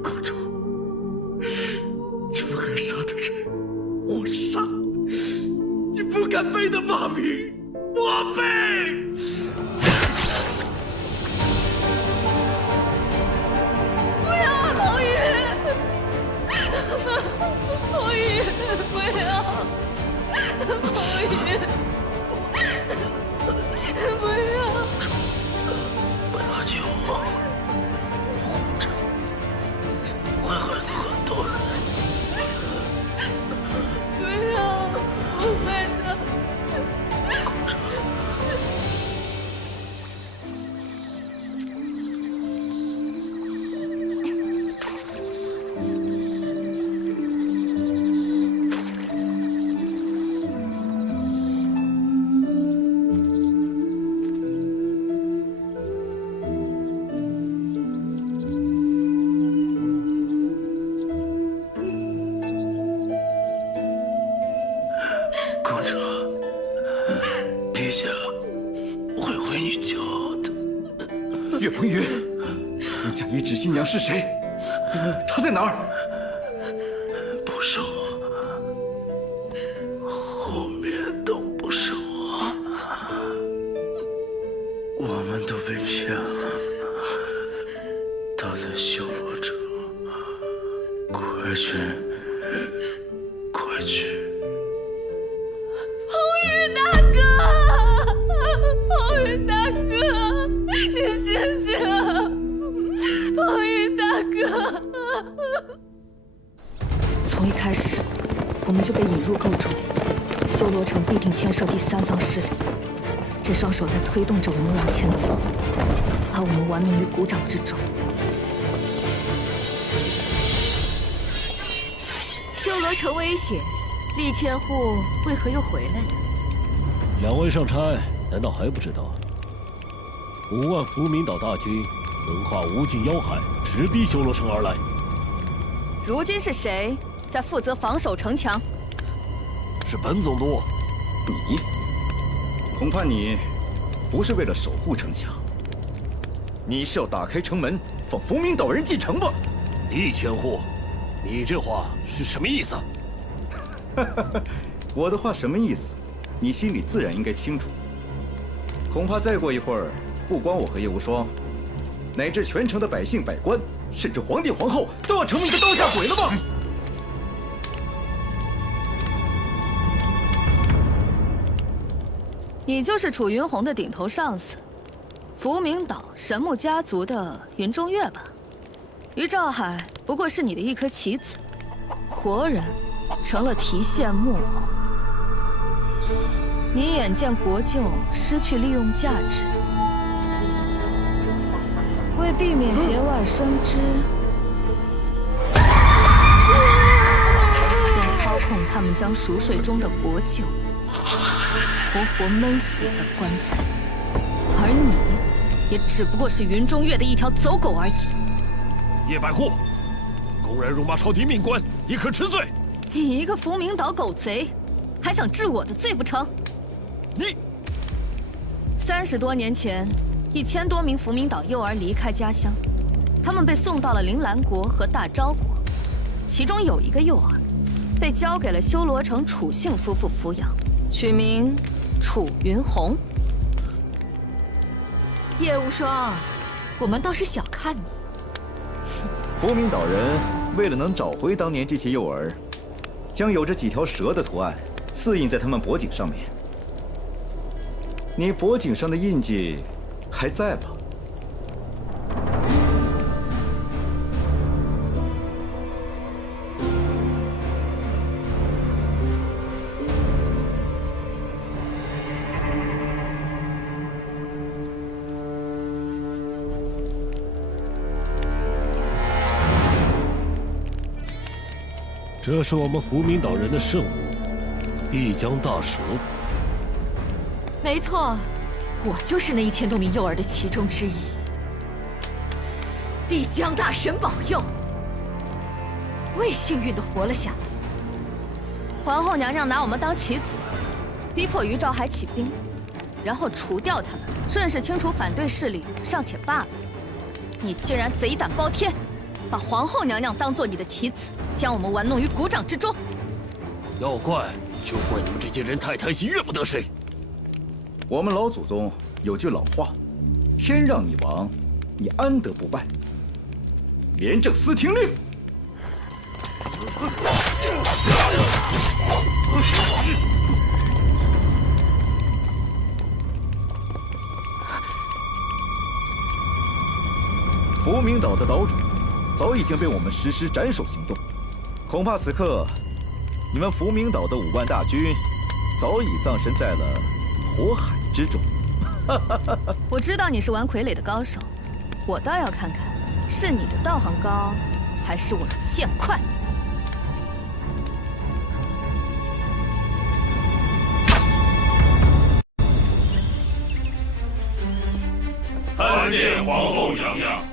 公主，你不该杀的人，我杀；你不该背的骂名，我背。不要，红玉！红玉，不要！红玉，不要！不要救我！我活着会害死很多人。不要，不会的。公主。岳鹏云，你假意指新娘是谁？她在哪儿？不是我，后面都不是我，我们都被骗了。他在修罗城，快去，快去！红玉大哥，红玉大哥，你醒醒！红玉大哥。从一开始，我们就被引入构筑，修罗城必定牵涉第三方势力。这双手在推动着我们往前走，把我们玩弄于股掌之中。修罗城危险，厉千户为何又回来了？两位上差，难道还不知道？5万伏明岛大军横化无尽妖海，直逼修罗城而来。如今是谁在负责防守城墙？是本总督。你？恐怕你不是为了守护城墙，你是要打开城门，放伏明岛人进城吧？厉千户，你这话是什么意思？我的话什么意思？你心里自然应该清楚。恐怕再过一会儿，不光我和叶无双，乃至全城的百姓百官，甚至皇帝皇后，都要成为一个刀下鬼了吧？你就是楚云鸿的顶头上司，福明岛神木家族的云中月吧？于兆海不过是你的一颗棋子，活人成了提线木偶。你眼见国舅失去利用价值，为避免节外生枝，便操控他们将熟睡中的国舅活活闷死在棺材里，而你也只不过是云中月的一条走狗而已。叶百户，公然辱骂朝廷命官，亦可治罪。你一个福明岛狗贼，还想治我的罪不成？你30多年前，1000多名福明岛幼儿离开家乡，他们被送到了铃兰国和大昭国，其中有一个幼儿被交给了修罗城楚姓夫妇抚养，取名楚云鸿。叶无双，我们倒是小看你。福明岛人为了能找回当年这些幼儿，将有着几条蛇的图案刺印在他们脖颈上面。你脖颈上的印记还在吧？这是我们福明岛人的圣物——帝江大蛇。没错，我就是那1000多名幼儿的其中之一。帝江大神保佑，我也幸运地活了下来。皇后娘娘拿我们当棋子，逼迫于兆海起兵，然后除掉他们，顺势清除反对势力，尚且罢了。你竟然贼胆包天，把皇后娘娘当做你的棋子，将我们玩弄于股掌之中。要怪就怪你们这些人太贪心，怨不得谁。我们老祖宗有句老话：“天让你王，你安得不败？”廉政司听令。福明岛的岛主早已经被我们实施斩首行动，恐怕此刻你们福明岛的5万大军早已葬身在了火海之中。我知道你是玩傀儡的高手，我倒要看看是你的道行高，还是我的剑快。参见皇后娘娘。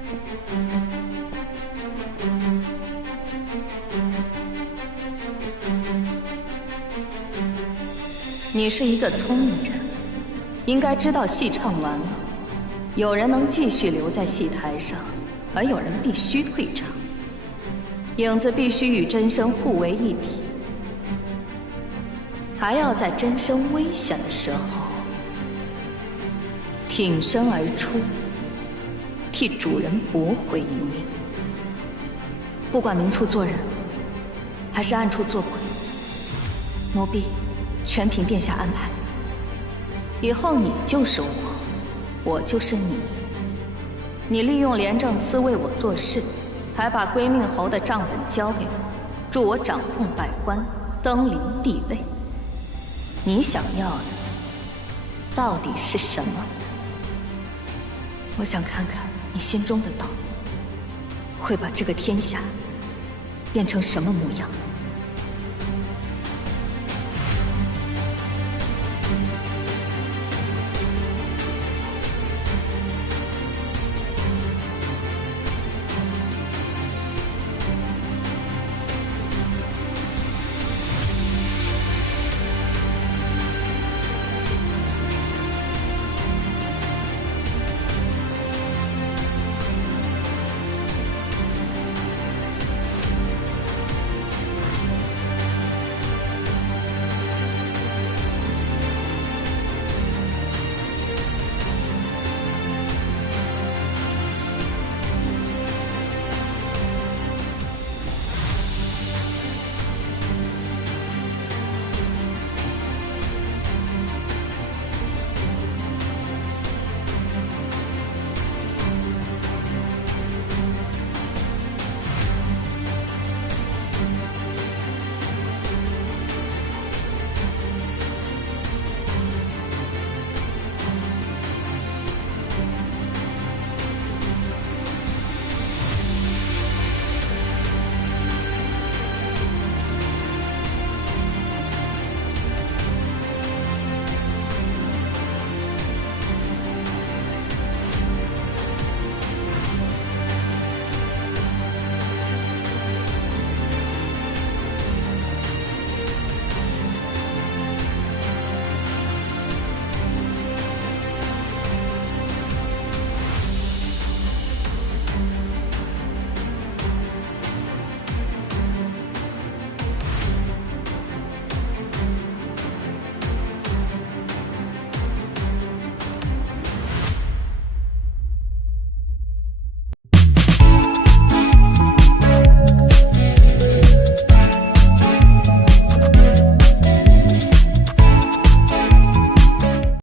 你是一个聪明人，应该知道戏唱完了，有人能继续留在戏台上，而有人必须退场。影子必须与真身互为一体，还要在真身危险的时候挺身而出，替主人驳回一命。不管明处做人，还是暗处做鬼，奴婢全凭殿下安排。以后你就是我，我就是你。你利用廉政司为我做事，还把归命侯的账本交给我，助我掌控百官，登临帝位。你想要的到底是什么？我想看看你心中的道，会把这个天下变成什么模样。